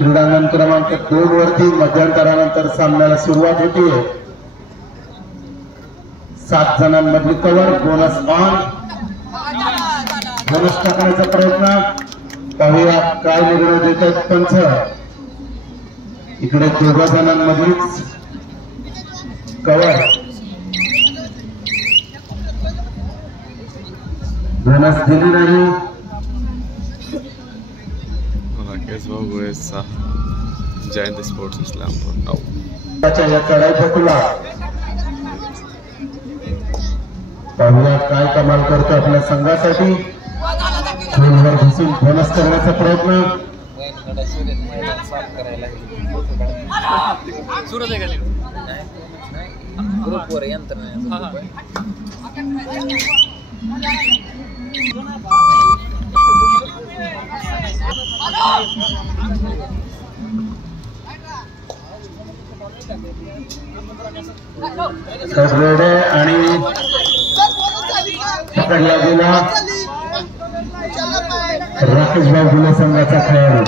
क्रीडांगण क्रमांक 2 वरती मध्यंतरानंतर सामन्याला सुरुवात होतीये। 7 जणांमधली कव्हर बोनस ऑन, बोनस टाकण्याचा प्रयत्न पाहूया काय निर्णय देतात पंच। इकडे 2 जणांमधलीच कव्हर बोनस दिली नाही। जयंत स्पोर्ट्स इस्लामपूर या चढाईपटूला पाहूया काय कमाल करतो आपल्या संघासाठी। गोलवर घुसून बोनस करण्याचा प्रयत्न ग्रुपवर यंत्रणा रेडे आणि पकडला गेला राकेश भाऊ गुले संघाचा खेळाडू।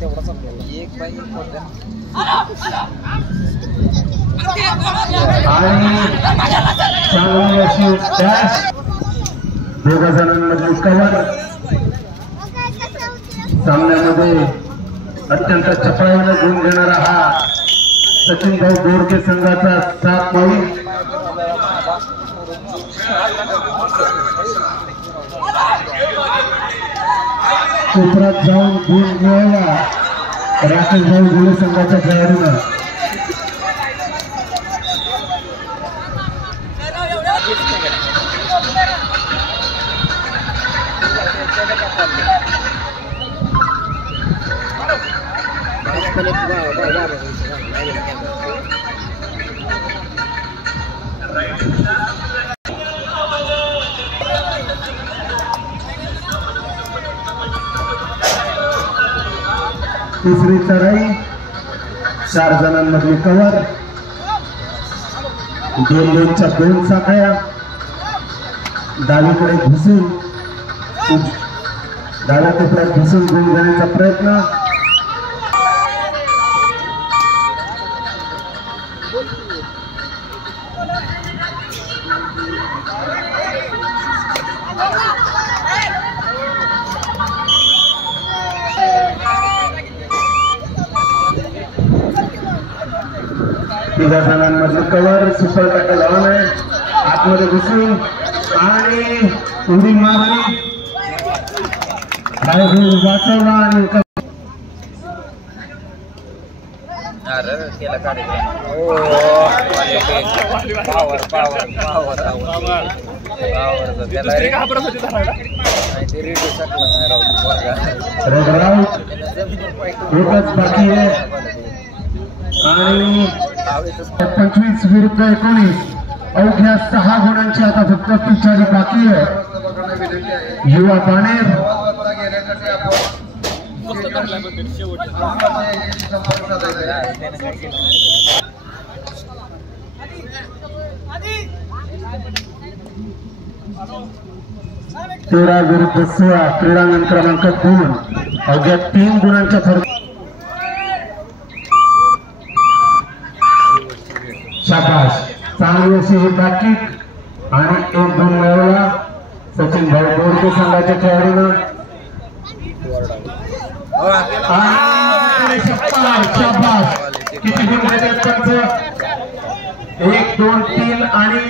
तेवढाच आपल्याला एक बाई आणि चांगली अशी डॅश 2 जणांमधली कव्हर सामन्यामध्ये अत्यंत चपळाईने गुण घेणारा हा सचिन भाऊ गोडके संघाचा 7 पॉईंट। कोपऱ्यात जाऊन गुण मिळवला राकेश भाऊ गुले संघाच्या खेळाडूंना। तिसरी चढाई 4 जणांमधली कव्हर 2-2च्या 2 साखळ्या डावीकडे घुसून डाव्या कोपऱ्यात घुसून गुण घेण्याचा प्रयत्न तिघा जणांमधली कव्हर सुपर टॅकल ऑन आहे। आतमध्ये घुसून आणि उडी मारली वाचवला आणि केला पावर पावर पावर एकच बाकी आहे आणि 25 विरुद्ध 19 अवघ्या 6 गुणांची आता फक्त पिछाडी बाकी आहे। युवा बाणेर तेरा विरुद्ध 16 क्रीडांगण क्रमांक 2 अवघ्या 3 गुणांच्या फरक। शाबाश चांगली अशी ही बॅटिंग आणि 1 गुण मिळवला सचिन भाऊ गोडके संघाच्या खेळाडूंना। शाबाश किती गुण देतात त्यांचं 1 2 3 आणि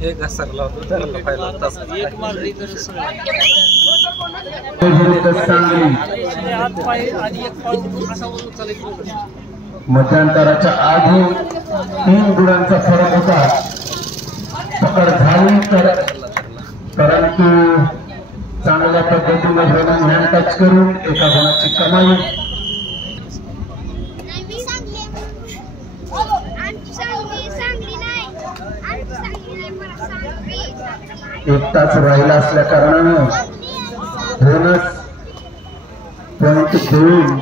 एक सरला होता एक मारली तर सांगली हात पाय आणि एक पाय असा उचलायचं. मध्यंतराच्या आधी 3 गुणांचा फरक होता. पकड झाली तर परंतु चांगल्या पद्धतीने रनिंग हँड टच करून एका गुणाची कमाई. एक तास राहिला असल्या कारणानं बोनस पॉइंट देऊन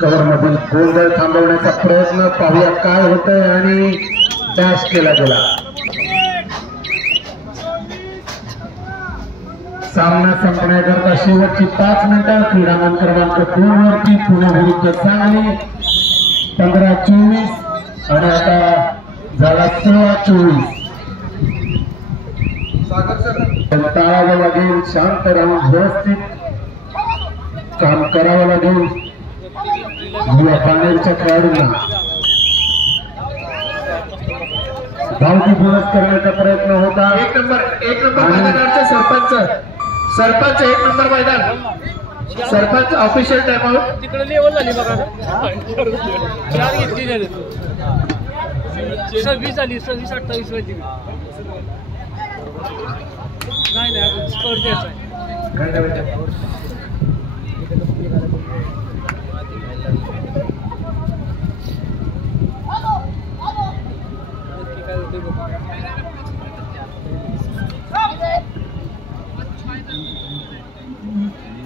कव्हर मधील गोंधळ थांबवण्याचा प्रयत्न. पाहूया काय होतंय आणि डॅश केला गेला. सामना संपण्याकरता शेवटची 5 मिनिटं. क्रीडांगण क्रमांक 2 वरती पुणे विरुद्ध सांगली 15-24 आणि आता झाला 16-24. टाळावं लागेल, शांत राहून व्यवस्थित काम करावं लागेल युवा पानेरच्या खेळाडूंना. धावती बोनस करण्याचा प्रयत्न होता. एक नंबर मैदानाचे सरपंच 1 नंबर मैदान. Sarpanch official time out. तिकडे लेवल झाली बघा. 4 घेतली झाली. 26 झाली. 26-28 वाजली. नाही अजून स्कोर द्यायचा आहे.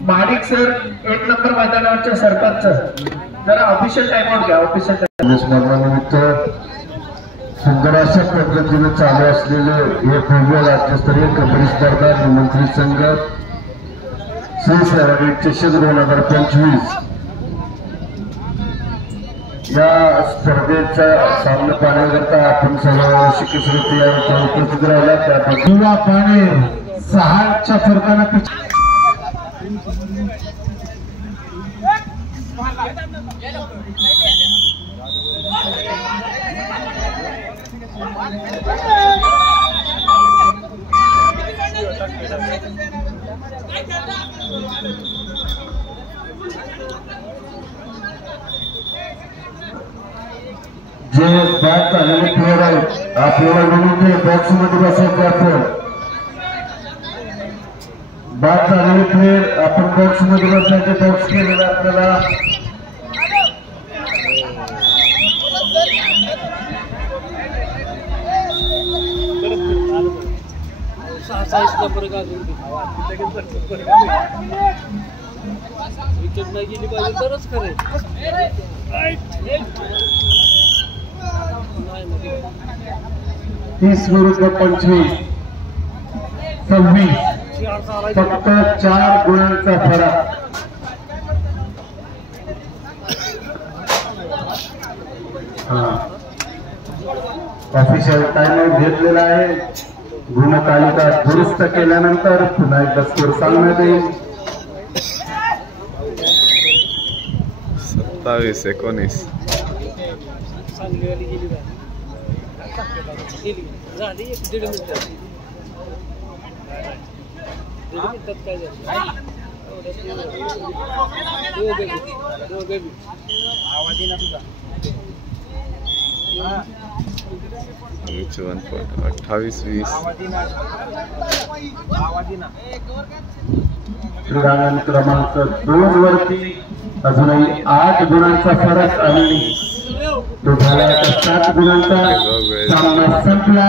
माडिक सर 1 नंबर मैदानावरच्या सरपंच जरा ऑफिशियल टाइम आउट घ्या. ऑफिशियल टाइम स्मरणानिमित्त सुंदर अशा पद्धतीने चालू असलेले हे पूर्व राज्यस्तरीय कबड्डी स्पर्धा निमंत्रित संघ श्री सेवाडी चषक 2025 या स्पर्धेचा सामना पाहण्याकरता आपण सर्व शिक्षक यांच्या उपस्थित राहिला. त्यापैकी युवा पाणे 6च्या फरकाने जे बॅट आलेले प्लेअर आहेत आपल्याला विनंती बॉक्स मध्ये बसायचे. आपण बॅट आलेले प्लेअर आपण बॉक्स मध्ये बसायचे. बॉक्स केलेला आपल्याला विकेट नाही गेली पाहिजे तरच खरे. 30 विरुद्ध 25 26 फक्त 4 गुणांचा फरक. ऑफिशियल टाइम घेतलेला आहे. गुणतालिका दुरुस्त केल्यानंतर पुन्हा एकदा स्कोर सांगण्यात येईल. 27-19 सांगलीवाली गेली झाली 1-1.5 मिनिटात. 1.5 मिनिटात काय झालं. आवाज येणार तुझा. 28-20 क्रीडांगण क्रमांक 2 वरती अजूनही 8 गुणांचा फरक आणि तो झाला 7 गुणांचा सामना संपला.